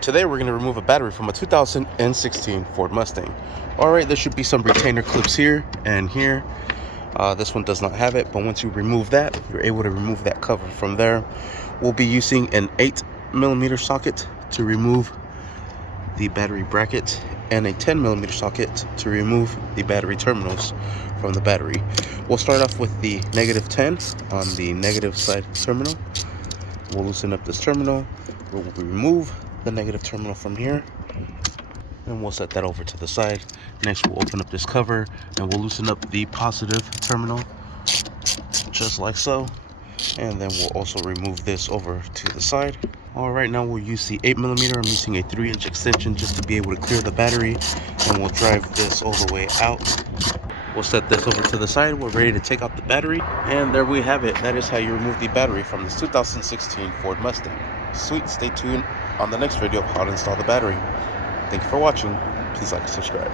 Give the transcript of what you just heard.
Today we're going to remove a battery from a 2016 Ford Mustang. Alright, there should be some retainer clips here and here. This one does not have it, but once you remove that, you're able to remove that cover from there. We'll be using an 8mm socket to remove the battery bracket and a 10mm socket to remove the battery terminals from the battery. We'll start off with the -10 on the negative side terminal. We'll loosen up this terminal. We'll remove the negative terminal from here, and we'll set that over to the side. Next, we'll open up this cover and we'll loosen up the positive terminal just like so, and then we'll also remove this over to the side. All right, now we'll use the 8mm. I'm using a 3-inch extension just to be able to clear the battery, and we'll drive this all the way out. We'll set this over to the side. We're ready to take out the battery, and there we have it. That is how you remove the battery from this 2016 Ford Mustang. Sweet. Stay tuned on the next video of how to install the battery. Thank you for watching. Please like and subscribe.